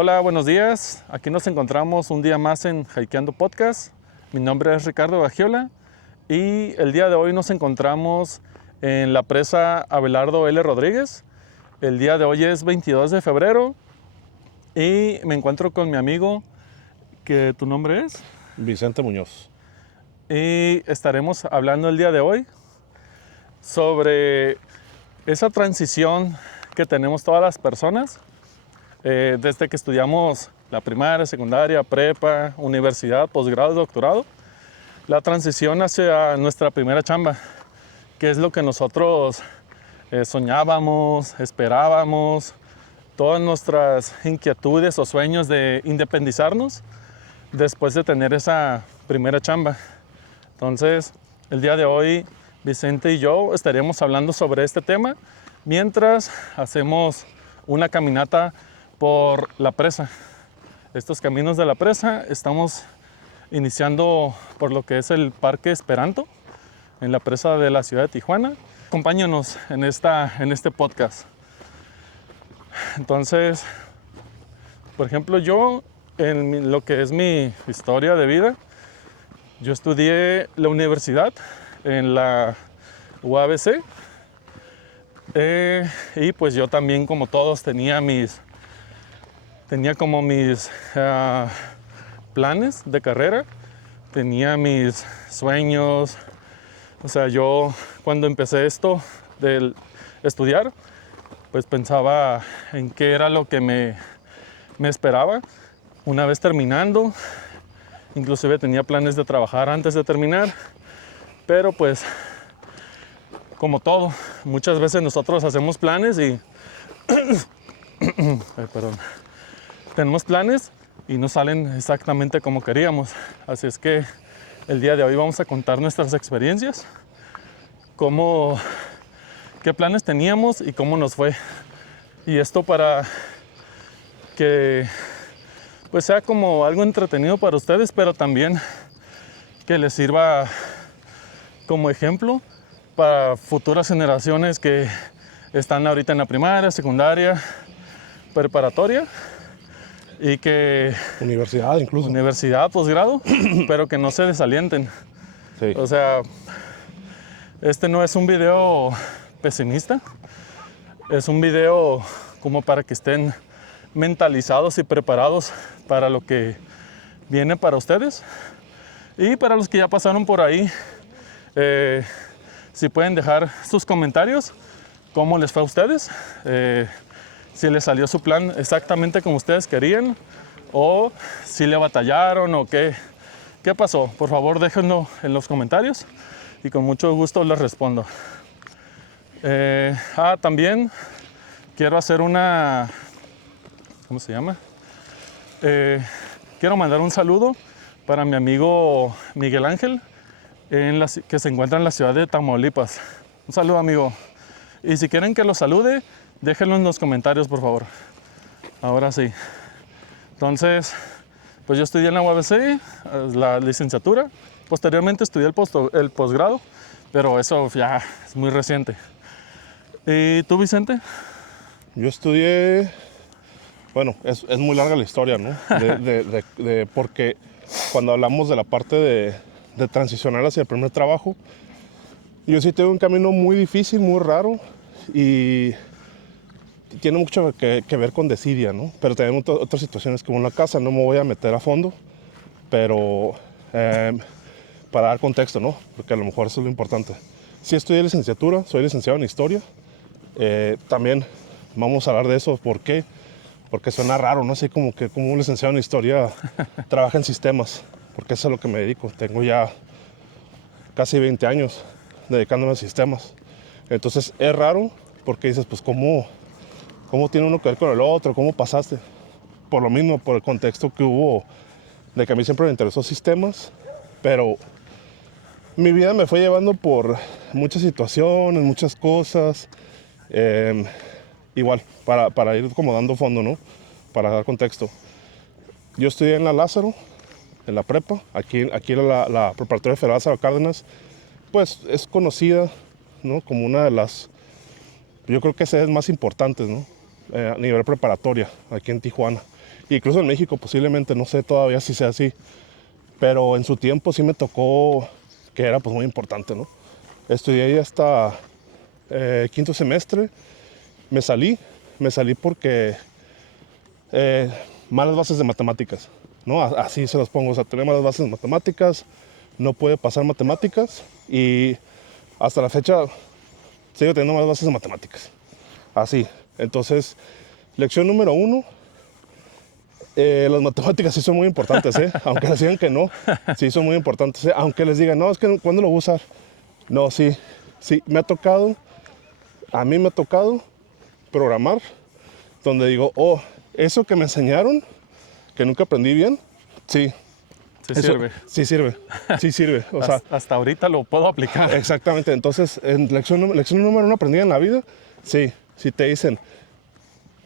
Hola, buenos días. Aquí nos encontramos un día más en Hikeando Podcast. Mi nombre es Ricardo Bagiola y el día de hoy nos encontramos en la presa Abelardo L. Rodríguez. El día de hoy es 22 de febrero y me encuentro con mi amigo, que tu nombre es, Vicente Muñoz. y estaremos hablando el día de hoy sobre esa transición que tenemos todas las personas desde que estudiamos la primaria, secundaria, prepa, universidad, posgrado, doctorado, la transición hacia nuestra primera chamba, que es lo que nosotros soñábamos, esperábamos, todas nuestras inquietudes o sueños de independizarnos después de tener esa primera chamba. Entonces, el día de hoy, Vicente y yo estaríamos hablando sobre este tema mientras hacemos una caminata por la presa. Estos caminos de la presa estamos iniciando por lo que es el Parque Esperanto, en la presa de la ciudad de Tijuana. Acompáñanos en este podcast. Entonces, por ejemplo, yo, en lo que es mi historia de vida, yo estudié la universidad en la UABC y pues yo también, como todos, tenía como mis planes de carrera, tenía mis sueños. O sea, yo cuando empecé esto de estudiar, pues pensaba en qué era lo que me esperaba una vez terminando. Inclusive tenía planes de trabajar antes de terminar, pero pues como todo, muchas veces nosotros hacemos planes y tenemos planes y no salen exactamente como queríamos. Así es que el día de hoy vamos a contar nuestras experiencias, qué planes teníamos y cómo nos fue. Y esto para que pues sea como algo entretenido para ustedes, pero también que les sirva como ejemplo para futuras generaciones que están ahorita en la primaria, secundaria, preparatoria y que Universidad incluso. universidad, posgrado, pero que no se desalienten. Sí. O sea, este no es un video pesimista, es un video como para que estén mentalizados y preparados para lo que viene para ustedes. Y para los que ya pasaron por ahí, si pueden dejar sus comentarios, cómo les fue a ustedes, si les salió su plan exactamente como ustedes querían, o si le batallaron o qué pasó. Por favor, déjenlo en los comentarios y con mucho gusto les respondo. También quiero hacer ¿cómo se llama? Quiero mandar un saludo para mi amigo Miguel Ángel, que se encuentra en la ciudad de Tamaulipas. Un saludo, amigo. Y si quieren que lo salude, déjenlo en los comentarios, por favor. Ahora sí. Entonces, pues yo estudié en la UABC, la licenciatura. Posteriormente estudié el posgrado, pero eso ya es muy reciente. ¿Y tú, Vicente? Yo estudié, bueno, es muy larga la historia, ¿no? Porque cuando hablamos de la parte de transicionar hacia el primer trabajo, yo sí tengo un camino muy difícil, muy raro y tiene mucho que ver con desidia, ¿no? Pero también otras situaciones como en la casa, no me voy a meter a fondo, pero para dar contexto, ¿no? Porque a lo mejor eso es lo importante. Sí estudié licenciatura, soy licenciado en Historia. También vamos a hablar de eso. ¿Por qué? Porque suena raro, no sé, como un licenciado en Historia trabaja en sistemas, porque eso es a lo que me dedico. Tengo ya casi 20 años dedicándome a sistemas. Entonces es raro porque dices, pues ¿cómo tiene uno que ver con el otro? ¿Cómo pasaste? Por lo mismo, por el contexto que hubo de que a mí siempre me interesó sistemas, pero mi vida me fue llevando por muchas situaciones, muchas cosas. Igual, para ir como dando fondo, ¿no? Para dar contexto. Yo estudié en la Lázaro, en la prepa. Aquí la Preparatoria Federal Lázaro Cárdenas, pues es conocida, ¿no? Como una de las, yo creo que sedes más importantes, ¿no? a nivel preparatoria, aquí en Tijuana. Incluso en México posiblemente, no sé todavía si sea así, pero en su tiempo sí me tocó que era pues muy importante, ¿no? Estudié ahí hasta quinto semestre, me salí porque malas bases de matemáticas, ¿no? Así se las pongo, o sea, tener malas bases de matemáticas, no puede pasar matemáticas y hasta la fecha sigo teniendo malas bases de matemáticas, así. Entonces, lección número 1, las matemáticas sí son muy importantes, ¿eh? Aunque les digan que no, sí son muy importantes, ¿eh? Aunque les digan, no, es que ¿cuándo lo voy a usar? No, sí, a mí me ha tocado programar, donde digo, oh, eso que me enseñaron, que nunca aprendí bien, sí, Sí eso sirve. sí sirve, sí sirve, o sea, Hasta ahorita lo puedo aplicar. exactamente. Entonces, en lección número 1 aprendida en la vida, sí, si te dicen,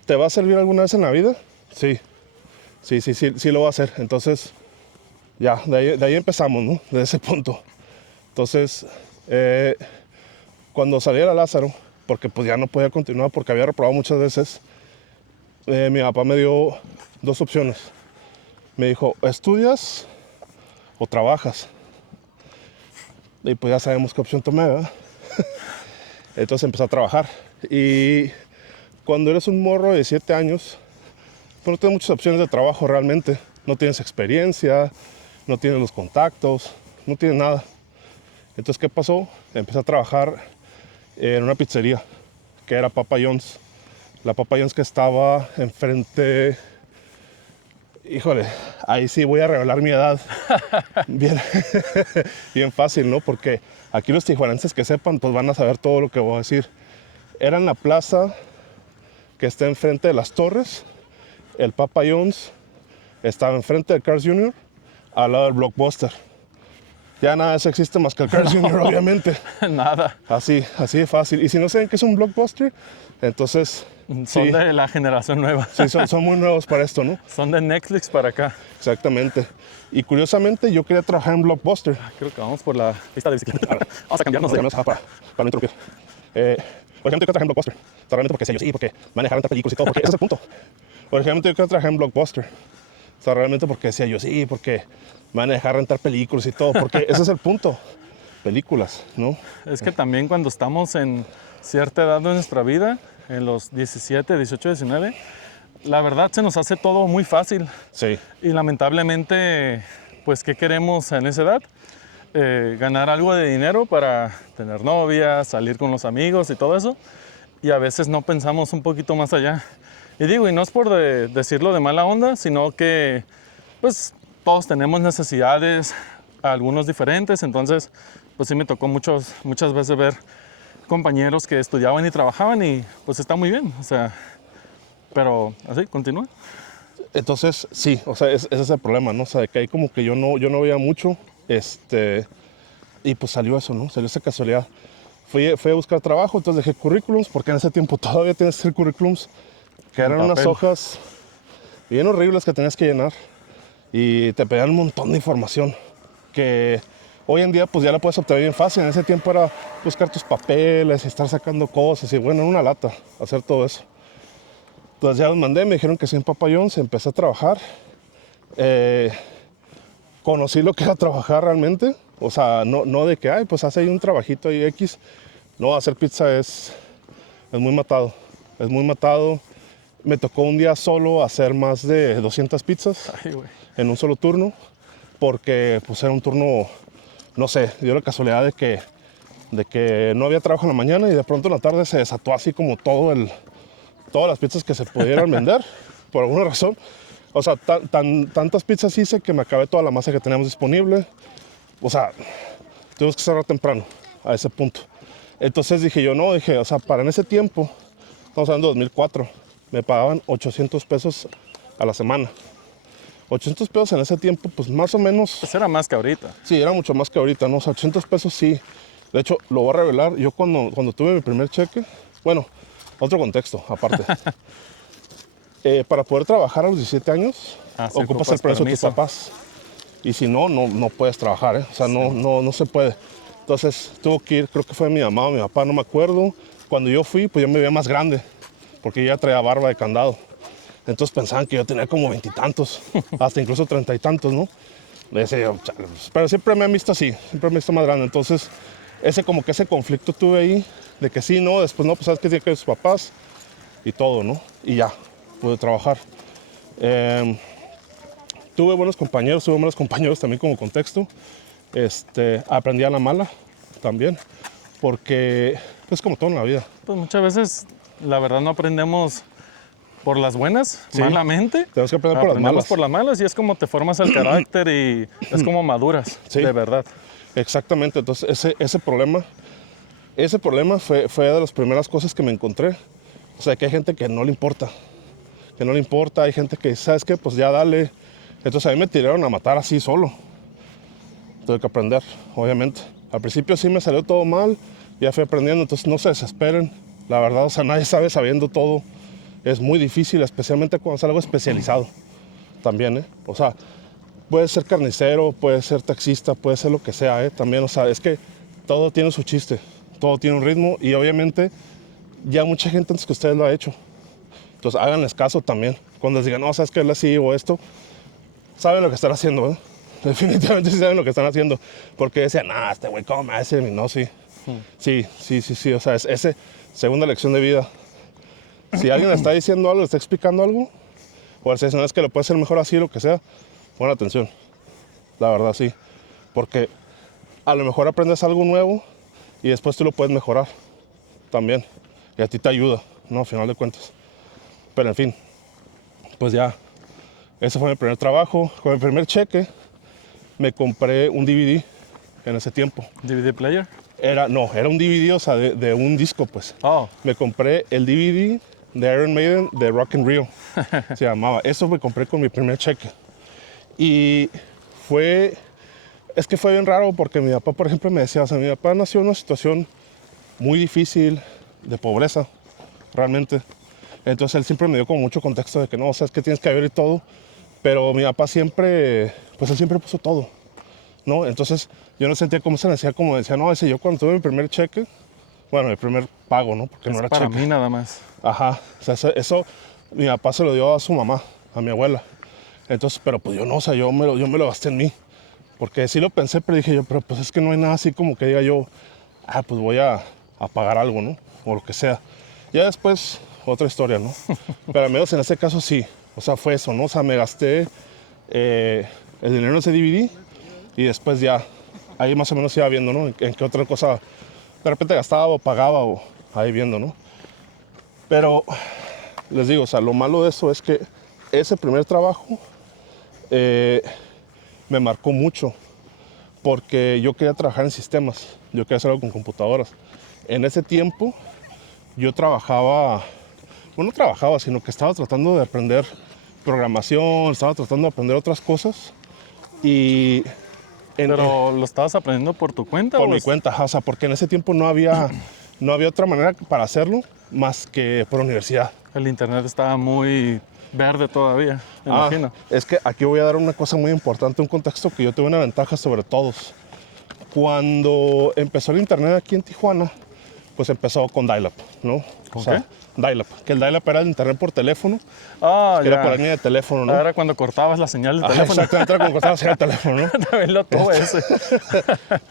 ¿te va a servir alguna vez en la vida? Sí, sí lo va a hacer. Entonces, ya, de ahí empezamos, ¿no? De ese punto. Entonces, cuando salí a Lázaro, porque pues ya no podía continuar porque había reprobado muchas veces, mi papá me dio 2 opciones. Me dijo, ¿estudias o trabajas? Y pues ya sabemos qué opción tomé, ¿verdad? Entonces empecé a trabajar. Y cuando eres un morro de 17 años, pues no tienes muchas opciones de trabajo realmente. No tienes experiencia, no tienes los contactos, no tienes nada. Entonces, ¿qué pasó? Empecé a trabajar en una pizzería, que era Papa John's. La Papa John's que estaba enfrente... Híjole, ahí sí voy a revelar mi edad. Bien, bien fácil, ¿no? Porque aquí los tijuanenses que sepan, pues van a saber todo lo que voy a decir. Era en la plaza que está enfrente de las torres. El Papa John's estaba enfrente del Carl's Jr., al lado del Blockbuster. Ya nada de eso existe más que el Carl's Jr., obviamente. Nada. Así de fácil. Y si no saben qué es un Blockbuster, entonces... Son sí, de la generación nueva. sí son muy nuevos para esto, ¿no? Son de Netflix para acá. Exactamente. Y curiosamente yo quería trabajar en Blockbuster. Creo que vamos por la pista de bicicleta. Vamos a cambiarnos de... Para no interrumpir. Por ejemplo, yo quiero trabajar en Blockbuster. O sea, realmente porque sé yo, sí, porque manejar rentar películas y todo, porque ese es el punto. Por ejemplo, yo quiero trabajar en Blockbuster. O sea, realmente porque decía yo, sí, porque me van a dejar rentar películas y todo, porque ese es el punto. Películas, ¿no? Es que también cuando estamos en cierta edad de nuestra vida, en los 17, 18, 19, la verdad se nos hace todo muy fácil. Sí. Y lamentablemente, pues, ¿qué queremos en esa edad? Ganar algo de dinero para tener novia, salir con los amigos y todo eso. Y a veces no pensamos un poquito más allá. Y digo, y no es por decirlo de mala onda, sino que, pues, todos tenemos necesidades, algunos diferentes. Entonces, pues sí me tocó muchas veces ver compañeros que estudiaban y trabajaban y pues está muy bien. O sea, pero así, continúa. Entonces, sí, o sea, ese es el problema, ¿no? O sea, de que ahí como que yo no veía mucho, y pues salió eso, ¿no? Salió esa casualidad. Fui a buscar trabajo, entonces dejé currículums, porque en ese tiempo todavía tienes que hacer currículums, que eran unas hojas bien horribles que tenías que llenar y te pedían un montón de información que hoy en día pues ya la puedes obtener bien fácil. En ese tiempo era buscar tus papeles y estar sacando cosas y bueno, en una lata, hacer todo eso. Entonces ya los mandé, me dijeron que sí en Papa John's, empecé a trabajar. Conocí lo que era trabajar realmente, o sea, no de que, ay, pues hace ahí un trabajito ahí X. No, hacer pizza es muy matado, es muy matado. Me tocó un día solo hacer más de 200 pizzas. Ay, güey. En un solo turno, porque pues era un turno, no sé, dio la casualidad de que no había trabajo en la mañana y de pronto en la tarde se desató así como todas las pizzas que se pudieran vender, por alguna razón. O sea, tantas pizzas hice que me acabé toda la masa que teníamos disponible. O sea, tuvimos que cerrar temprano a ese punto. Entonces dije, o sea, para en ese tiempo, estamos hablando de 2004, me pagaban 800 pesos a la semana. 800 pesos en ese tiempo, pues más o menos... Pues era más que ahorita. Sí, era mucho más que ahorita, ¿no? O sea, 800 pesos sí. De hecho, lo voy a revelar. Yo cuando tuve mi primer cheque, bueno, otro contexto aparte. Para poder trabajar a los 17 años, Sí, ocupas el permiso de tus papás. Y si no, no puedes trabajar, ¿eh? O sea, no se puede. Entonces, tuvo que ir, creo que fue mi mamá o mi papá, no me acuerdo. Cuando yo fui, pues yo me veía más grande. porque yo ya traía barba de candado. Entonces pensaban que yo tenía como 20 y tantos, hasta incluso 30 y tantos, ¿no? Le decía yo, "Chale, pues", pero siempre me han visto así, siempre me han visto más grande. Entonces, como que ese conflicto tuve ahí, de que sí, no, después no, pues sabes que tiene que ver sus papás y todo, ¿no? Y ya, pude trabajar. Tuve buenos compañeros también como contexto. Aprendí a la mala también, porque es como todo en la vida. Pues muchas veces, la verdad, no aprendemos por las buenas, Sí. malamente. Tenemos que aprender por las Aprendemos malas. por las malas y es como te formas el carácter y es como maduras, Sí. de verdad. Exactamente, entonces ese problema fue de las primeras cosas que me encontré. O sea, que hay gente que no le importa, hay gente que, ¿sabes qué? Pues ya dale. Entonces a mí me tiraron a matar así solo. Tuve que aprender, obviamente. Al principio sí me salió todo mal, ya fui aprendiendo, entonces no se desesperen. La verdad, o sea, nadie sabe sabiendo todo. Es muy difícil, especialmente cuando es algo especializado también, ¿eh? O sea, puede ser carnicero, puede ser taxista, puede ser lo que sea, ¿eh? También, o sea, es que todo tiene su chiste, todo tiene un ritmo y obviamente ya mucha gente antes que ustedes lo ha hecho. Entonces háganles caso también. Cuando les digan, no, sabes que él así o esto, saben lo que están haciendo, ¿eh? Definitivamente sí saben lo que están haciendo. Porque decían, este güey, ¿cómo me hace? No, sí. Sí. O sea, es esa segunda lección de vida. Si alguien le está diciendo algo, le está explicando algo, o le está diciendo, es que lo puede hacer mejor así, lo que sea, pon atención. La verdad, sí. Porque a lo mejor aprendes algo nuevo y después tú lo puedes mejorar también. Y a ti te ayuda, ¿no? Al final de cuentas. Pero en fin, pues ya, ese fue mi primer trabajo. Con mi primer cheque me compré un DVD en ese tiempo. DVD player. Era un DVD, o sea, de un disco, pues. Oh, Me compré el DVD de Iron Maiden de Rock and Rio, se llamaba. Eso me compré con mi primer cheque. Y es que fue bien raro porque mi papá, por ejemplo, me decía, o sea, mi papá nació en una situación muy difícil de pobreza, realmente. Entonces él siempre me dio como mucho contexto de que no, o sea, es que tienes que ver y todo. Pero mi papá siempre, pues él siempre puso todo, ¿no? Entonces yo no sentía como esa necesidad, como decía, no, ese yo cuando tuve mi primer cheque, bueno, mi primer pago, ¿no? Porque es no era para cheque. mí nada más. Ajá, o sea, eso mi papá se lo dio a su mamá, a mi abuela. Entonces, pero pues yo no, o sea, yo me lo gasté en mí. Porque sí lo pensé, pero dije yo, pero pues es que no hay nada así como que diga yo, pues voy a pagar algo, ¿no? O lo que sea. Ya después, otra historia, ¿no? Pero al menos en ese caso sí, o sea, fue eso, ¿no? O sea, me gasté el dinero en ese DVD y después ya, ahí más o menos iba viendo, ¿no? En qué otra cosa de repente gastaba o pagaba o ahí viendo, ¿no? Pero les digo, o sea, lo malo de eso es que ese primer trabajo me marcó mucho porque yo quería trabajar en sistemas, yo quería hacer algo con computadoras. En ese tiempo yo trabajaba, bueno, no trabajaba, sino que estaba tratando de aprender programación, estaba tratando de aprender otras cosas y Pero lo estabas aprendiendo por tu cuenta por o mi cuenta, o sea, porque en ese tiempo no había otra manera para hacerlo más que por universidad. el internet estaba muy verde todavía, me imagino. Es que aquí voy a dar una cosa muy importante, un contexto que yo tuve una ventaja sobre todos. Cuando empezó el internet aquí en Tijuana, pues empezó con dial-up, ¿no? ¿Con qué? Dial-up, que el dial-up era el internet por teléfono, que era por línea de teléfono, ¿no? Era cuando cortabas la señal del teléfono. Exactamente, era cuando cortabas el teléfono, ¿no? También lo tuve ese.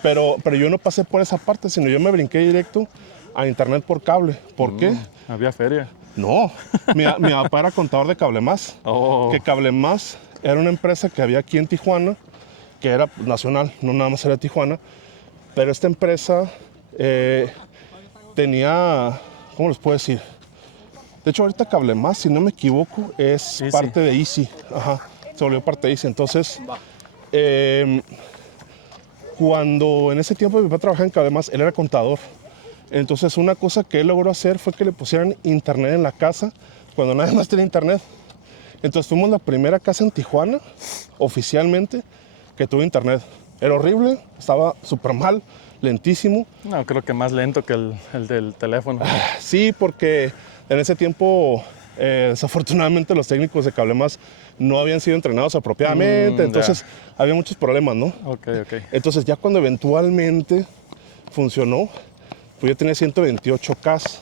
Pero yo no pasé por esa parte, sino yo me brinqué directo a internet por cable. ¿Por qué? Había feria. No, mi papá era contador de Cablemás. Oh, Que Cablemás era una empresa que había aquí en Tijuana, que era nacional, no nada más era Tijuana, pero esta empresa tenía, ¿cómo les puedo decir? De hecho, ahorita Cablemás, si no me equivoco, es Easy. parte de Easy. Ajá, se volvió parte de Easy. Entonces, cuando en ese tiempo mi papá trabajaba en Cablemás, él era contador. Entonces, una cosa que él logró hacer fue que le pusieran internet en la casa cuando nadie más tenía internet. Entonces, fuimos la primera casa en Tijuana, oficialmente, que tuvo internet. Era horrible, estaba súper mal, lentísimo. no, creo que más lento que el del teléfono. Sí, porque en ese tiempo, desafortunadamente, los técnicos de Cablemás no habían sido entrenados apropiadamente. Entonces, había muchos problemas, ¿no? Ok. Entonces, ya cuando eventualmente funcionó, pues yo tenía 128K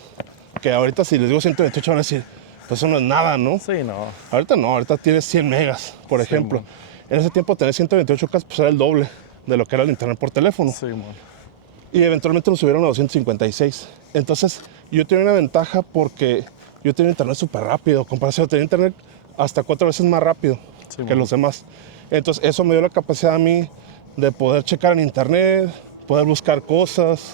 Que ahorita si les digo 128 van a decir, pues eso no es nada, ¿no? Sí, no. Ahorita no, ahorita tienes 100 megas, por ejemplo. man. En ese tiempo tener 128K pues era el doble de lo que era el internet por teléfono. Sí, man. Y eventualmente lo subieron a 256. Entonces, yo tenía una ventaja porque yo tenía internet súper rápido. Comparación, tenía internet hasta 4 veces más rápido que los demás. Entonces, eso me dio la capacidad a mí de poder checar en internet, poder buscar cosas.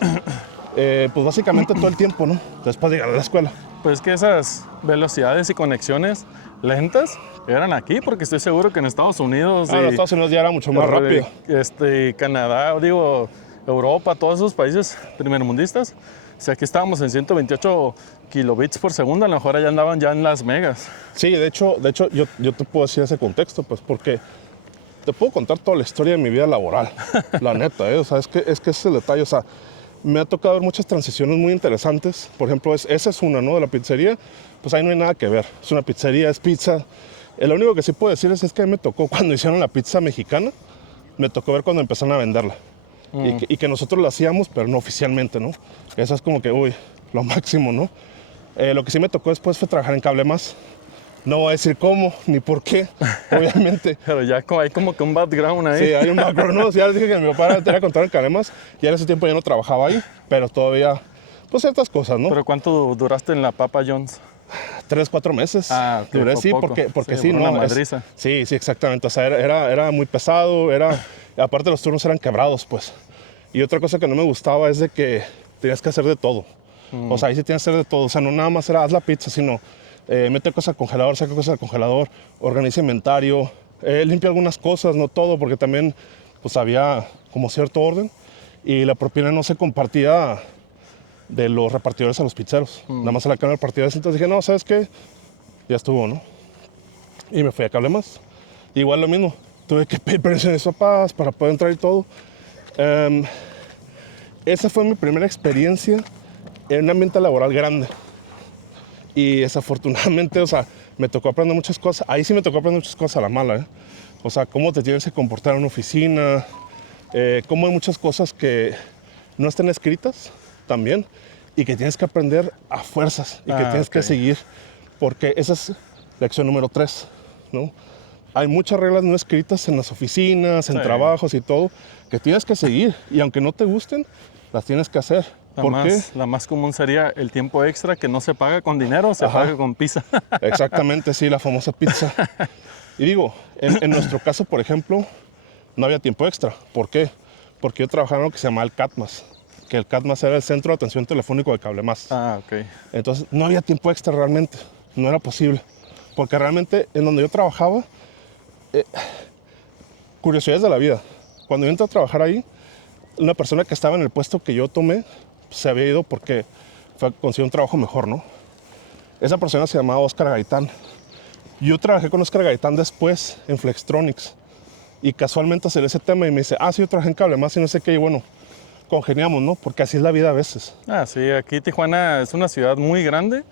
Pues básicamente todo el tiempo, ¿no? Después de llegar a la escuela. Pues que esas velocidades y conexiones lentas eran aquí, porque estoy seguro que en Estados Unidos En Estados Unidos ya era mucho más rápido. Canadá, digo, Europa, todos esos países primermundistas, si aquí estábamos en 128 kilobits por segundo, a lo mejor allá andaban ya en las megas. Sí, de hecho yo te puedo decir ese contexto, pues porque te puedo contar toda la historia de mi vida laboral, la neta, ¿eh? O sea, es que ese es el detalle, o sea, me ha tocado ver muchas transiciones muy interesantes. Por ejemplo, esa es una, ¿no? De la pizzería, pues ahí no hay nada que ver. Es una pizzería, es pizza. Lo único que sí puedo decir es que a mí me tocó cuando hicieron la pizza mexicana, me tocó ver cuando empezaron a venderla. Y que nosotros la hacíamos, pero no oficialmente, ¿no? Eso es como que, uy, lo máximo, ¿no? Lo que sí me tocó después fue trabajar en Cable Más. No voy a decir cómo ni por qué, obviamente. Pero ya hay como que un background ahí. Sí, hay un background, ¿no? Ya les dije que mi papá tenía contado en Cable Más y en ese tiempo ya no trabajaba ahí, pero todavía, pues ciertas cosas, ¿no? ¿Pero cuánto duraste en la Papa John's? 3, 4 meses. Ah, ok, Duré, por sí, poco. porque Sí, sí, por no. una madriza. Sí, exactamente. O sea, era muy pesado, aparte los turnos eran quebrados, pues. Y otra cosa que no me gustaba es de que tenías que hacer de todo. O sea, ahí sí tienes que hacer de todo. O sea, no nada más era haz la pizza, sino mete cosas al congelador, saca cosas al congelador, organiza inventario, limpia algunas cosas, no todo, porque también pues había como cierto orden y la propina no se compartía de los repartidores a los pizzeros. Nada más se la quedaron repartidores. Entonces dije, no, ¿sabes qué? Ya estuvo, ¿no? Y me fui a Cable Más. Igual lo mismo. Tuve que pedir permiso de mis papás para poder entrar y todo. Esa fue mi primera experiencia en un ambiente laboral grande. Y desafortunadamente, o sea, me tocó aprender muchas cosas. Ahí sí me tocó aprender muchas cosas a la mala, ¿eh? O sea, cómo te tienes que comportar en una oficina, cómo hay muchas cosas que no están escritas también y que tienes que aprender a fuerzas y que tienes que seguir, porque esa es lección número 3, ¿no? Hay muchas reglas no escritas en las oficinas, en trabajos y todo, que tienes que seguir y aunque no te gusten, las tienes que hacer. La más común sería el tiempo extra que no se paga con dinero, se paga con pizza. Exactamente, sí, la famosa pizza. Y digo, en nuestro caso, por ejemplo, no había tiempo extra. ¿Por qué? Porque yo trabajaba en lo que se llamaba el CATMAS, que el CATMAS era el Centro de Atención Telefónico de Cable Más. Ah, ok. Entonces, no había tiempo extra realmente, no era posible. Porque realmente en donde yo trabajaba, curiosidades de la vida. Cuando yo entré a trabajar ahí, una persona que estaba en el puesto que yo tomé se había ido porque consiguió un trabajo mejor, ¿no? Esa persona se llamaba Oscar Gaitán. Yo trabajé con Oscar Gaitán después en Flextronics y casualmente salió ese tema y me dice, sí, yo trabajé en Cable Más y no sé qué, y bueno, congeniamos, ¿no? Porque así es la vida a veces. Sí, aquí Tijuana es una ciudad muy grande,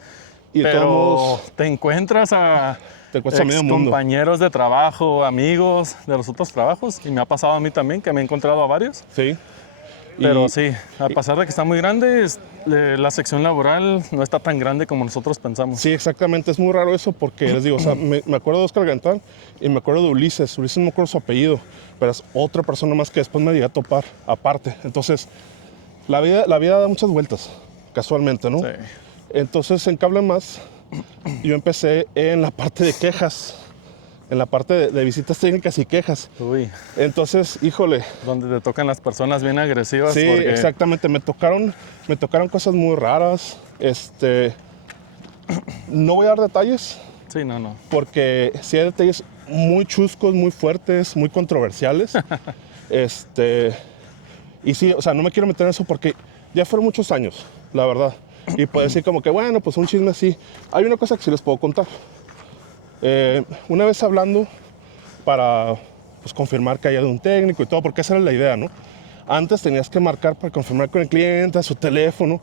Y de pero todos modos, te encuentras a medio mundo. compañeros de trabajo, amigos de los otros trabajos, y me ha pasado a mí también, que me he encontrado a varios. Sí. Pero sí, a pesar de que está muy grande, la sección laboral no está tan grande como nosotros pensamos. Sí, exactamente. Es muy raro eso porque, les digo, o sea, me acuerdo de Oscar Gaitán y me acuerdo de Ulises. Ulises no me acuerdo su apellido, pero es otra persona más que después me llegué a topar aparte. Entonces, la vida da muchas vueltas, casualmente, ¿no? Sí. Entonces, en Cable Más, yo empecé en la parte de quejas, en la parte de visitas técnicas y quejas. Uy, Entonces, híjole, donde te tocan las personas bien agresivas. sí, porque exactamente. Me tocaron cosas muy raras. No voy a dar detalles Sí, no. porque sí hay detalles muy chuscos, muy fuertes, muy controversiales. Y sí, o sea, no me quiero meter en eso porque ya fueron muchos años, la verdad. Y puedo decir como que, bueno, pues un chisme así. Hay una cosa que sí les puedo contar. Una vez hablando para pues, confirmar que haya de un técnico y todo, porque esa era la idea, ¿no? Antes tenías que marcar para confirmar con el cliente, a su teléfono.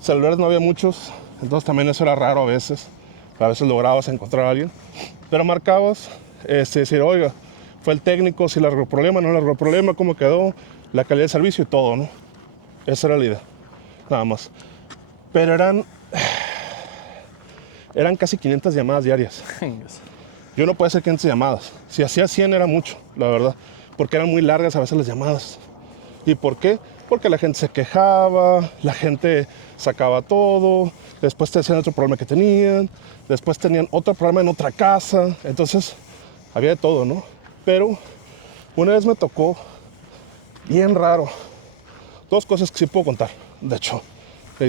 Celulares no había muchos, entonces también eso era raro a veces. A veces lograbas encontrar a alguien. Pero marcabas, decir, oiga, fue el técnico, si le arregló el problema, no le arregló el problema, cómo quedó, la calidad del servicio y todo, ¿no? Esa era la idea, nada más. Pero eran eran casi 500 llamadas diarias. Yo no podía hacer 500 llamadas. Si hacía 100 era mucho, la verdad. Porque eran muy largas a veces las llamadas. ¿Y por qué? Porque la gente se quejaba, la gente sacaba todo, después te decían otro problema que tenían, después tenían otro problema en otra casa. Entonces, había de todo, ¿no? Pero una vez me tocó, bien raro, 2 cosas que sí puedo contar, de hecho,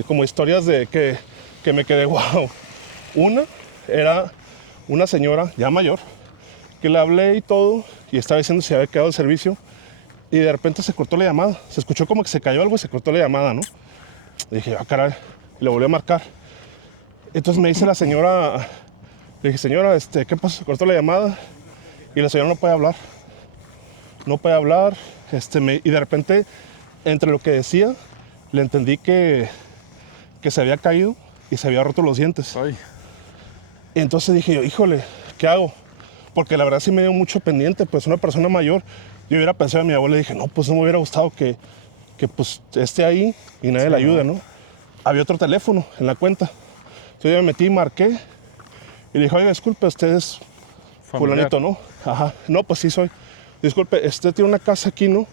como historias de que me quedé wow. Una era una señora ya mayor, que le hablé y todo, y estaba diciendo si había quedado el servicio, y de repente se cortó la llamada. Se escuchó como que se cayó algo y se cortó la llamada, ¿no? Y dije, ah, caray, y le volví a marcar. Entonces me dice la señora, le dije, señora, ¿qué pasó? Se cortó la llamada, y la señora no puede hablar. No puede hablar, y de repente, entre lo que decía, le entendí que se había caído y se había roto los dientes. Ay. Y entonces dije yo, híjole, ¿qué hago? Porque la verdad sí me dio mucho pendiente, pues una persona mayor, yo hubiera pensado en mi abuela y dije, no, pues no me hubiera gustado que pues esté ahí y nadie Sí, le ayude, ¿no? Había otro teléfono en la cuenta. Entonces yo me metí y marqué y le dije, oiga, disculpe, usted es Familiar. fulanito, ¿no? Ajá, no, pues sí soy. Disculpe, usted tiene una casa aquí, ¿no?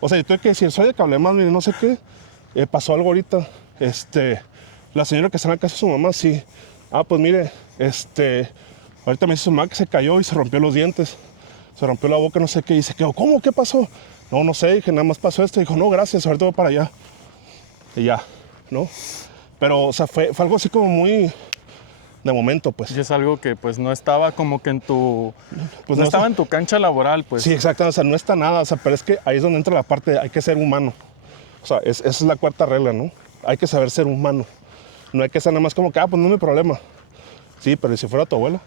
O sea, yo tengo que decir, soy de Cablemas, mire, no sé qué, pasó algo ahorita. La señora que está en la casa de su mamá, sí. Ah, pues mire, ahorita me dice su mamá que se cayó y se rompió los dientes. Se rompió la boca, no sé qué, y se quedó, ¿cómo? ¿Qué pasó? No, no sé, dije, nada más pasó esto. Dijo, no, gracias, ahorita voy para allá. Y ya, ¿no? Pero, o sea, fue algo así como muy de momento, pues. Y es algo que pues no estaba como que en tu... Pues no estaba sé. en tu cancha laboral, pues. Sí, exacto, o sea, no está nada, o sea, pero es que ahí es donde entra la parte de hay que ser humano. O sea, esa es la cuarta regla, ¿no? Hay que saber ser humano. No hay que ser nada más como que, pues no es mi problema. Sí, pero ¿y si fuera tu abuela?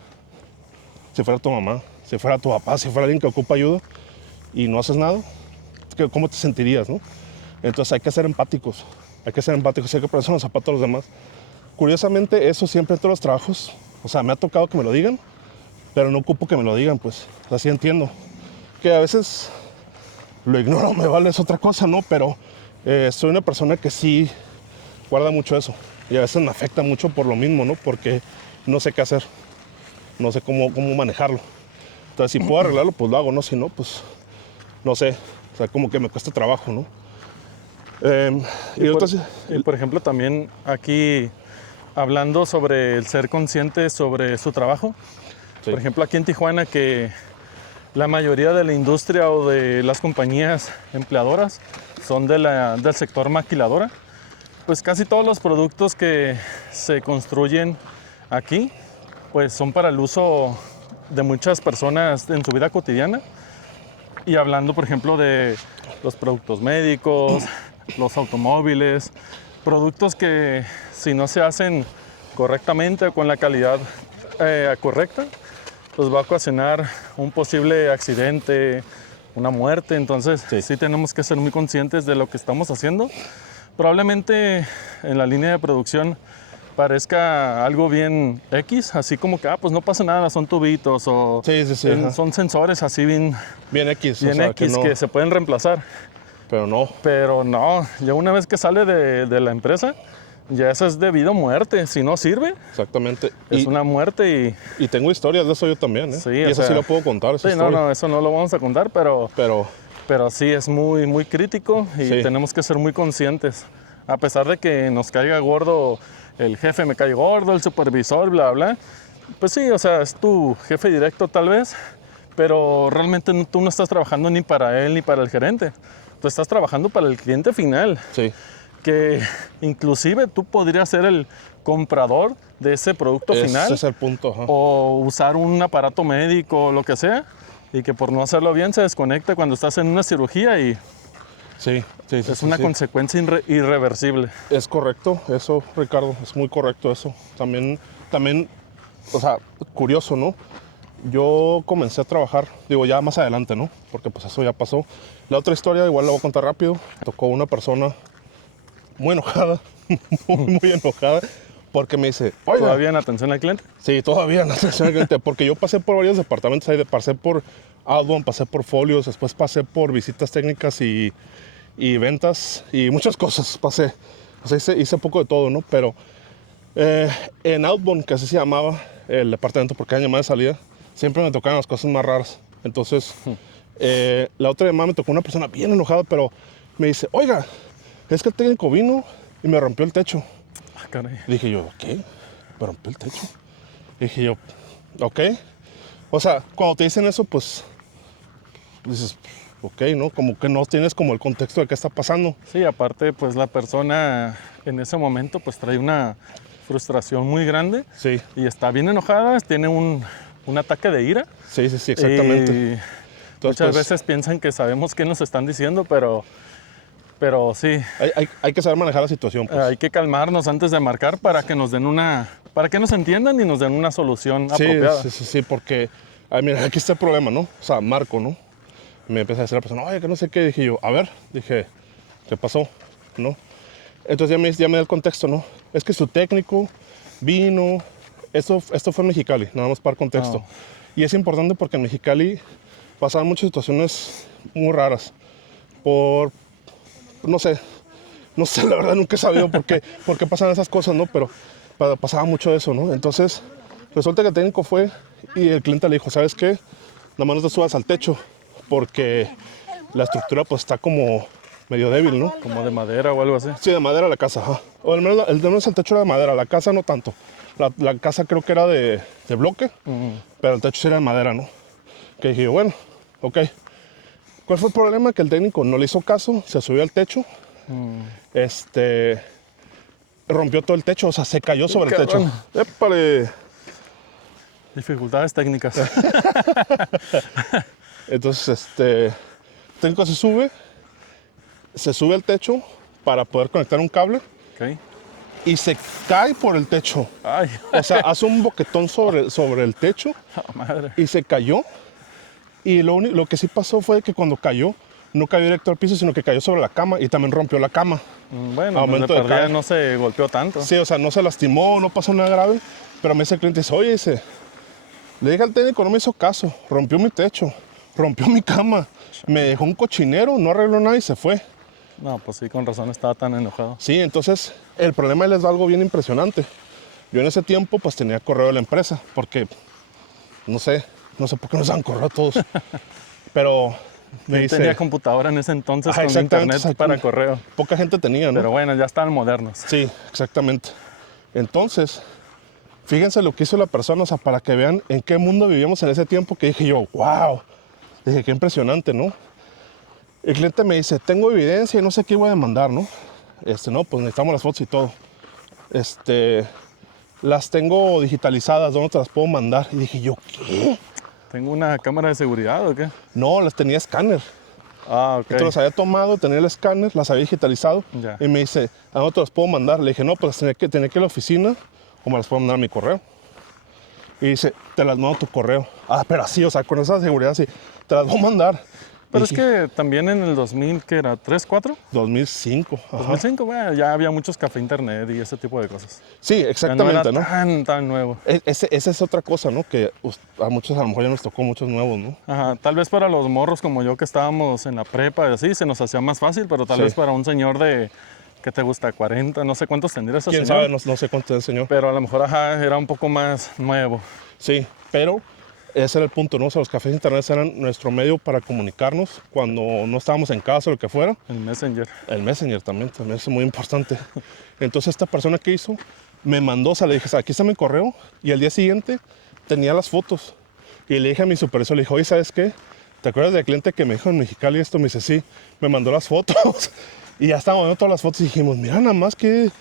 Si fuera tu mamá, si fuera tu papá, si fuera alguien que ocupa ayuda y no haces nada, ¿cómo te sentirías, no? Entonces hay que ser empáticos, hay que ponerse en los zapatos de los demás. Curiosamente, eso siempre en todos los trabajos, o sea, me ha tocado que me lo digan, pero no ocupo que me lo digan, pues, o sea, sí entiendo. Que a veces lo ignoro, me vale, es otra cosa, ¿no? Pero soy una persona que sí guarda mucho eso y a veces me afecta mucho por lo mismo, ¿no? Porque no sé qué hacer, no sé cómo manejarlo. Entonces, si puedo arreglarlo, pues lo hago, ¿no? Si no, pues, no sé, o sea, como que me cuesta trabajo, ¿no? Y por ejemplo, también aquí hablando sobre el ser consciente sobre su trabajo. Sí. Por ejemplo, aquí en Tijuana, que la mayoría de la industria o de las compañías empleadoras son del sector maquiladora, pues casi todos los productos que se construyen aquí, pues son para el uso de muchas personas en su vida cotidiana. Y hablando, por ejemplo, de los productos médicos, los automóviles, productos que si no se hacen correctamente o con la calidad correcta, pues va a ocasionar un posible accidente, una muerte. Entonces sí tenemos que ser muy conscientes de lo que estamos haciendo. Probablemente en la línea de producción parezca algo bien X, así como que, pues no pasa nada, son tubitos o son sensores así bien X, bien, o sea, X que se pueden reemplazar. Pero no, ya una vez que sale de la empresa, ya eso es debido a muerte. Si no sirve, exactamente. Es una muerte y tengo historias de eso yo también, ¿eh? Sí, y eso sí lo puedo contar, esa historia. No, eso no lo vamos a contar, pero sí es muy, muy crítico y tenemos que ser muy conscientes. A pesar de que nos caiga gordo, el jefe me cae gordo, el supervisor, bla, bla. Pues sí, o sea, es tu jefe directo tal vez, pero realmente tú no estás trabajando ni para él ni para el gerente. Tú estás trabajando para el cliente final. Sí. Que inclusive tú podrías ser el comprador de ese producto final. Ese es el punto. Ajá. O usar un aparato médico o lo que sea, y que por no hacerlo bien se desconecta cuando estás en una cirugía y es una consecuencia irreversible. Es correcto eso, Ricardo, es muy correcto eso. También, o sea, curioso, ¿no? Yo comencé a trabajar, digo, ya más adelante, ¿no? Porque pues eso ya pasó. La otra historia, igual la voy a contar rápido. Tocó una persona muy enojada, muy enojada, porque me dice, oye, ¿todavía en atención al cliente? Sí, todavía en atención al cliente, porque yo pasé por varios departamentos ahí, pasé por Outbound, pasé por folios, después pasé por visitas técnicas y ventas y muchas cosas pasé. O sea, hice poco de todo, ¿no? Pero En Outbound, que así se llamaba el departamento, porque era llamada de salida, siempre me tocaban las cosas más raras. Entonces, la otra llamada me tocó una persona bien enojada, pero me dice, oiga, es que el técnico vino y me rompió el techo. Ah, caray. Dije yo, ¿qué? ¿Me rompió el techo? Dije yo, ok. O sea, cuando te dicen eso, pues dices, ok, ¿no? Como que no tienes como el contexto de qué está pasando. Sí, aparte, pues la persona en ese momento pues trae una frustración muy grande Sí, y está bien enojada, tiene un ataque de ira. sí, exactamente. Y Entonces, muchas pues, veces piensan que sabemos qué nos están diciendo, pero sí, hay que saber manejar la situación, pues. hay que calmarnos antes de marcar para que nos den para que nos entiendan y nos den una solución apropiada. Sí, porque, mira, aquí está el problema, ¿no? O sea, Marco, ¿no? Me empieza a decir la persona, oye, que no sé qué. Dije yo, a ver, dije, ¿qué pasó? ¿No? Entonces ya me da el contexto, ¿no? Es que su técnico vino, esto fue en Mexicali, nada más para contexto. Oh. Y es importante porque en Mexicali pasaban muchas situaciones muy raras. No sé, la verdad nunca he sabido por qué pasan esas cosas, ¿no? Pero pasaba mucho eso, ¿no? Entonces, resulta que el técnico fue y el cliente le dijo, ¿sabes qué? Nada más no te subas al techo porque la estructura pues está como medio débil, ¿no? Como de madera o algo así. Sí, de madera la casa, ajá. O al menos el techo era de madera, la casa no tanto. La casa creo que era de bloque, pero el techo sí era de madera, ¿no? Que dije, bueno, ok. ¿Cuál fue el problema? Que el técnico no le hizo caso, se subió al techo, rompió todo el techo, o sea, se cayó sobre el techo. Cabrón. ¡Épale! Dificultades técnicas. Entonces, el técnico se sube al techo para poder conectar un cable Ok. y se cae por el techo. Ay, O sea, hace un boquetón sobre el techo madre. y se cayó. Y lo que sí pasó fue que cuando cayó, no cayó directo al piso, sino que cayó sobre la cama y también rompió la cama. Bueno, Aumento pues de de perdida caer. no se golpeó tanto. Sí, o sea, no se lastimó, no pasó nada grave, pero me dice el cliente, dice, oye, le dije al técnico, no me hizo caso, rompió mi techo, rompió mi cama, me dejó un cochinero, no arregló nada y se fue. No, pues sí, con razón estaba tan enojado. Sí, entonces el problema les da algo bien impresionante. Yo en ese tiempo pues tenía correo de la empresa, porque no sé por qué nos dan correo a todos, pero me ¿Quién dice, tenía computadora en ese entonces Ajá, con exactamente, internet para correo? poca gente tenía, ¿no? Pero bueno, ya están modernos. Sí, exactamente. Entonces, fíjense lo que hizo la persona, o sea, para que vean en qué mundo vivíamos en ese tiempo, que dije yo, wow, dije, qué impresionante, ¿no? El cliente me dice, tengo evidencia y no sé qué voy a demandar, ¿no? No, pues necesitamos las fotos y todo. Las tengo digitalizadas, ¿dónde te las puedo mandar? Y dije yo, ¿qué? ¿Tengo una cámara de seguridad o qué? No, las tenía escáner. Ah, ok. Entonces las había tomado, tenía el escáner, las había digitalizado. Ya. Y me dice, ¿a dónde te las puedo mandar? Le dije, no, pues tenía que ir a la oficina o me las puedo mandar a mi correo. Y dice, te las mando a tu correo. Ah, pero así, o sea, con esa seguridad, sí, te las voy a mandar. Pero Y es que también en el 2000, ¿qué era? ¿3, 4? 2005. Ajá. 2005, bueno, ya había muchos café internet y ese tipo de cosas. Sí, Ya no exactamente, era ¿no? tan nuevo. Esa es otra cosa, ¿no? Que a muchos a lo mejor ya nos tocó muchos nuevos, ¿no? Ajá, tal vez para los morros como yo que estábamos en la prepa y así, se nos hacía más fácil, pero tal Sí. vez para un señor de, ¿qué te gusta? 40, no sé cuántos tendría ese ¿Quién señor. sabe? No sé cuánto es, señor. Pero a lo mejor, ajá, era un poco más nuevo. Sí, pero ese era el punto, ¿no? O sea, los cafés internet eran nuestro medio para comunicarnos cuando no estábamos en casa o lo que fuera. El Messenger. El Messenger también es muy importante. Entonces esta persona que hizo, me mandó, o sea, le dije, aquí está mi correo, y al día siguiente tenía las fotos. Y le dije a mi supervisor, le dije, oye, ¿sabes qué? ¿Te acuerdas del cliente que me dijo en Mexicali esto? Me dice, sí, me mandó las fotos. Y ya estábamos viendo todas las fotos y dijimos, mira, nada más que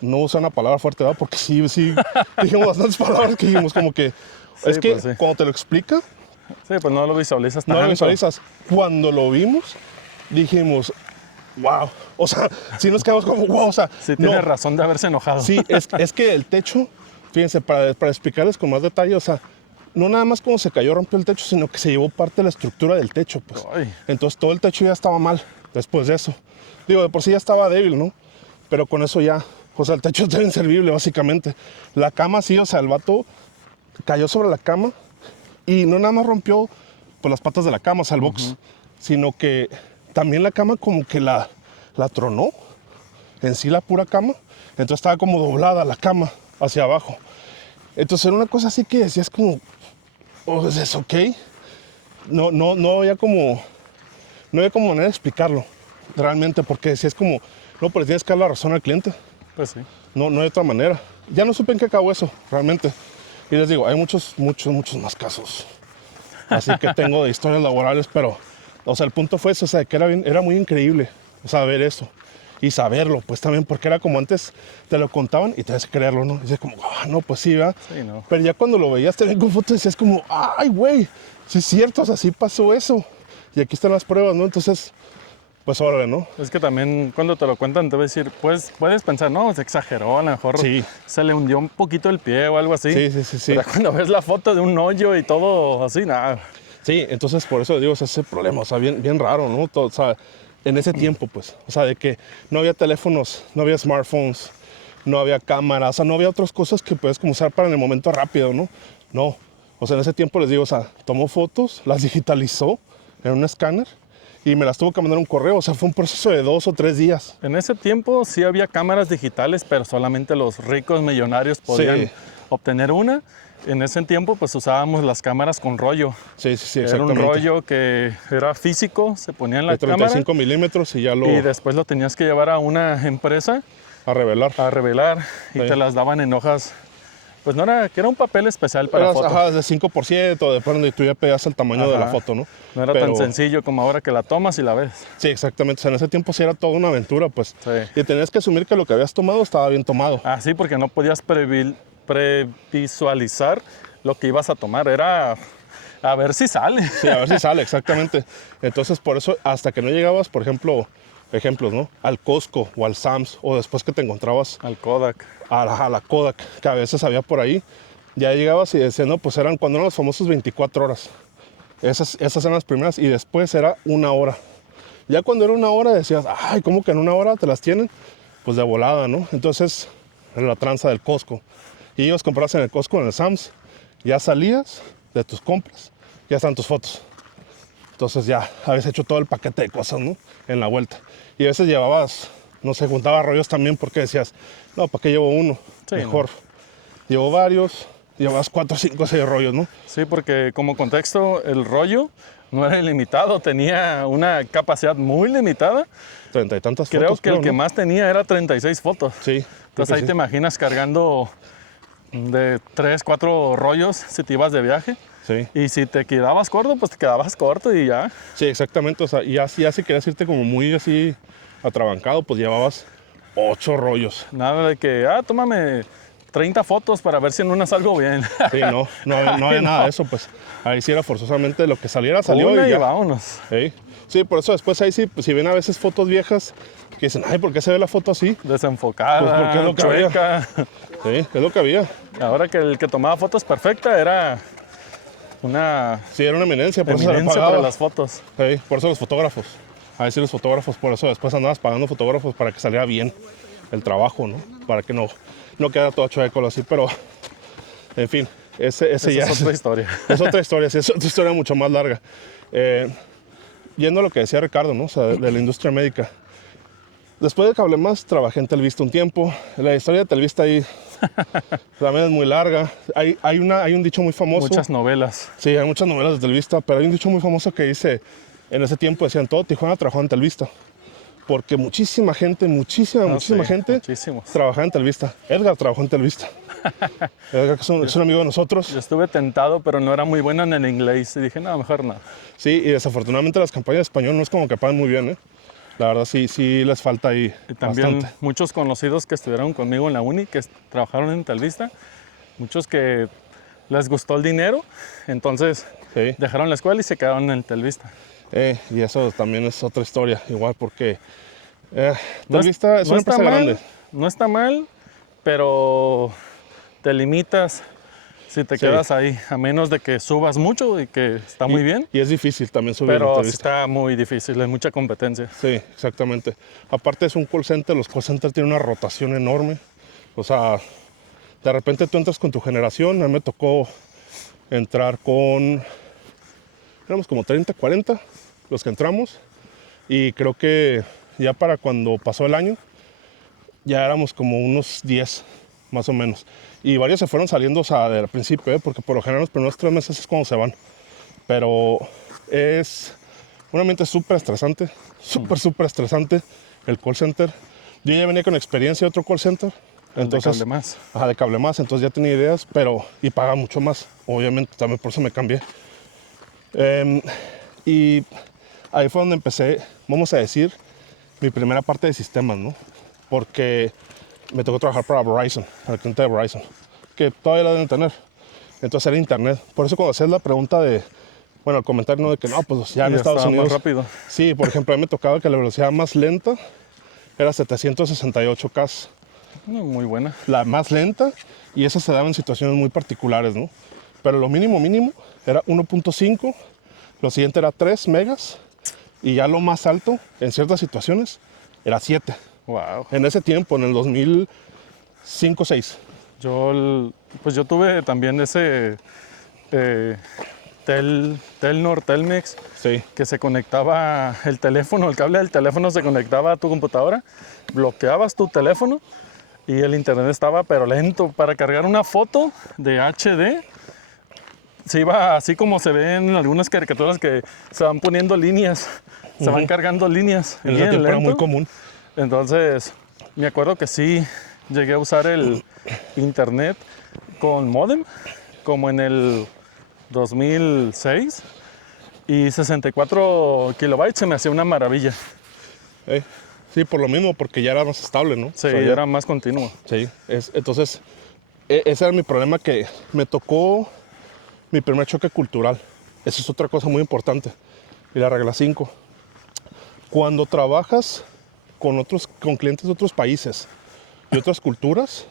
no usa una palabra fuerte, ¿verdad? Porque sí, dijimos bastantes palabras que dijimos como que... Sí, es que pues sí. cuando te lo explica, Sí, pues no lo visualizas no tanto. lo visualizas. Cuando lo vimos, dijimos, wow. O sea, sí nos quedamos como, wow. O sea, Sí, no. tiene razón de haberse enojado. Sí, es que el techo, fíjense, para explicarles con más detalle, o sea, no nada más cuando se cayó rompió el techo, sino que se llevó parte de la estructura del techo, pues. Ay. Entonces todo el techo ya estaba mal después de eso. Digo, de por sí ya estaba débil, ¿no? Pero con eso ya, o sea, el techo está inservible, básicamente. La cama sí, o sea, el vato cayó sobre la cama y no nada más rompió pues, las patas de la cama, o sea, el box, sino que también la cama como que la tronó. en sí la pura cama. Entonces estaba como doblada la cama hacia abajo. Entonces era una cosa así que decías como, oh, ¿es ok? No había como manera de explicarlo realmente, porque decías como, no, pero tienes que dar la razón al cliente. Pues sí. No hay otra manera. Ya no supe en qué acabó eso, realmente. Y les digo, hay muchos más casos. Así que tengo de historias laborales, pero, o sea, el punto fue eso, o sea, que era muy increíble, o sea, ver eso. Y saberlo, pues también, porque era como antes te lo contaban y te que creerlo, ¿no? Y dices como, no, pues sí, ¿verdad? Sí, no. Pero ya cuando lo veías también con fotos decías como, ay, güey, sí es cierto, o sea, sí pasó eso. Y aquí están las pruebas, ¿no? Entonces, pues órale, ¿no? Es que también cuando te lo cuentan te voy a decir, pues puedes pensar, no, se exageró, a lo mejor Sí. se le hundió un poquito el pie o algo así. Sí. Pero cuando ves la foto de un hoyo y todo así, nada. Sí, entonces por eso digo, ese problema, o sea, bien raro, ¿no? Todo, o sea, en ese tiempo, pues, o sea, de que no había teléfonos, no había smartphones, no había cámaras, o sea, no había otras cosas que puedes como usar para en el momento rápido, ¿no? No, o sea, en ese tiempo les digo, o sea, tomó fotos, las digitalizó en un escáner y me las tuvo que mandar un correo, o sea, fue un proceso de 2 o 3 días. En ese tiempo sí había cámaras digitales, pero solamente los ricos millonarios podían obtener una. En ese tiempo pues usábamos las cámaras con rollo. Sí, Era un exactamente. rollo que era físico, se ponía en la De 35 cámara milímetros y ya y después lo tenías que llevar a una empresa a revelar. a revelar y Sí. te las daban en hojas. Pues no era, que era un papel especial para fotos. Ajá, de 5%, depende, y tú ya pegas el tamaño de la Ajá. foto, ¿no? No era tan sencillo como ahora que la tomas y la ves. Sí, exactamente. O sea, en ese tiempo sí era toda una aventura, pues. Sí. Y tenías que asumir que lo que habías tomado estaba bien tomado. Ah, sí, porque no podías previsualizar lo que ibas a tomar. Era a ver si sale. Sí, a ver si sale, exactamente. Entonces, por eso, hasta que no llegabas, por ejemplo, ejemplos, ¿no? Al Costco o al Sam's, o después que te encontrabas Al Kodak. a la Kodak, que a veces había por ahí, ya llegabas y decías, no, pues cuando eran los famosos 24 horas. Esas eran las primeras, y después era 1 hora. Ya cuando era 1 hora decías, ay, ¿cómo que en 1 hora te las tienen? Pues de volada, ¿no? Entonces, era la tranza del Costco. Y ibas a comprarse en el Costco, en el Sam's, ya salías de tus compras, ya están tus fotos. Entonces ya habías hecho todo el paquete de cosas, ¿no? En la vuelta. Y a veces llevabas, no sé, juntabas rollos también porque decías, no, ¿para qué llevo uno? Sí, Mejor. Llevo varios, llevabas 4, 5, 6 rollos, ¿no? Sí, porque como contexto, el rollo no era ilimitado, tenía una capacidad muy limitada. 30 y tantas Creo fotos. que el que ¿no? más tenía era 36 fotos. Sí. Entonces ahí te imaginas cargando de 3, 4 rollos si te ibas de viaje. Sí. Y si te quedabas corto, pues te quedabas corto y ya. Sí, exactamente. O sea, y así si querías irte como muy así atrabancado, pues llevabas 8 rollos. Nada de que, tómame 30 fotos para ver si en una salgo bien. Sí, no había nada de eso, pues. Ahí sí era forzosamente lo que saliera, salió Una y ya. vámonos. Sí. Sí, por eso después ahí sí, pues, si ven a veces fotos viejas que dicen, ay, ¿por qué se ve la foto así? Desenfocada, Pues porque es lo que había. chueca. Sí, es lo que había. Ahora que el que tomaba fotos perfecta era una Sí, era una eminencia, por eso se le eminencia pagaba. para las fotos. Sí, por eso los fotógrafos. Ahí sí los fotógrafos, por eso después andabas pagando fotógrafos para que saliera bien el trabajo, ¿no? Para que no quedara todo chueco así, pero en fin, ese Esa ya es otra historia. es otra historia, sí, es otra historia mucho más larga. Yendo a lo que decía Ricardo, ¿no? O sea, de la industria médica. Después de que hablé más, trabajé en Telvista un tiempo. La historia de Telvista ahí también es muy larga. Hay un dicho muy famoso. Muchas novelas. Sí, hay muchas novelas de Telvista, pero hay un dicho muy famoso que dice, en ese tiempo decían, todo Tijuana trabajaba en Telvista. Porque muchísima gente, muchísima gente muchísimos. trabajaba en Telvista. Edgar trabajó en Telvista. Edgar, que es un amigo de nosotros. Yo estuve tentado, pero no era muy bueno en el inglés. Y dije, no, mejor no. Sí, y desafortunadamente las campañas de español no es como que pagan muy bien, ¿eh? La verdad sí les falta ahí Y también bastante. muchos conocidos que estuvieron conmigo en la uni, que trabajaron en Telvista, muchos que les gustó el dinero, entonces Sí. dejaron la escuela y se quedaron en Telvista. Y eso también es otra historia, igual porque No Telvista es una está empresa mal, grande. no está mal, pero te limitas si te Sí. quedas ahí, a menos de que subas mucho y que está muy bien, Y es difícil también subir en pero sí Telvista. está muy difícil, hay mucha competencia. Sí, exactamente. Aparte es un call center, los call centers tienen una rotación enorme. O sea, de repente tú entras con tu generación, a mí me tocó entrar con, éramos como 30, 40 los que entramos. Y creo que ya para cuando pasó el año, ya éramos como unos 10, más o menos. Y varios se fueron saliendo, o sea, del principio, porque por lo general los primeros 3 meses es cuando se van. Pero es un ambiente súper estresante, súper estresante el call center. Yo ya venía con experiencia de otro call center. Entonces, de Cablemás. Ajá, de Cablemás, entonces ya tenía ideas, y paga mucho más. Obviamente, también por eso me cambié. Y ahí fue donde empecé, vamos a decir, mi primera parte de sistemas, ¿no? Porque me tocó trabajar para Verizon, para el cliente de Verizon, que todavía la deben tener. Entonces era internet. Por eso cuando hacías la pregunta de, bueno, el comentario, ¿no? De que no, pues ya en Estados estaba Unidos. más rápido. Sí, por ejemplo, a mí me tocaba que la velocidad más lenta era 768K. Muy buena. La más lenta, y esa se daba en situaciones muy particulares, ¿no? Pero lo mínimo era 1.5, lo siguiente era 3 megas, y ya lo más alto, en ciertas situaciones, era 7. Wow. En ese tiempo, en el 2005-6. Pues yo tuve también ese Telnor, Telmex, Sí. que se conectaba el teléfono, el cable del teléfono se conectaba a tu computadora, bloqueabas tu teléfono y el internet estaba pero lento. Para cargar una foto de HD, se iba así como se ven en algunas caricaturas que se van poniendo líneas, se van cargando líneas. En ese bien tiempo era lento. muy común. Entonces, me acuerdo que sí llegué a usar el internet con modem, como en el 2006, y 64 kilobytes se me hacía una maravilla. Sí, por lo mismo, porque ya era más estable, ¿no? Sí, O sea, era más continuo. Sí, entonces, ese era mi problema, que me tocó mi primer choque cultural. Esa es otra cosa muy importante. Y la regla 5. Cuando trabajas con clientes de otros países y otras culturas,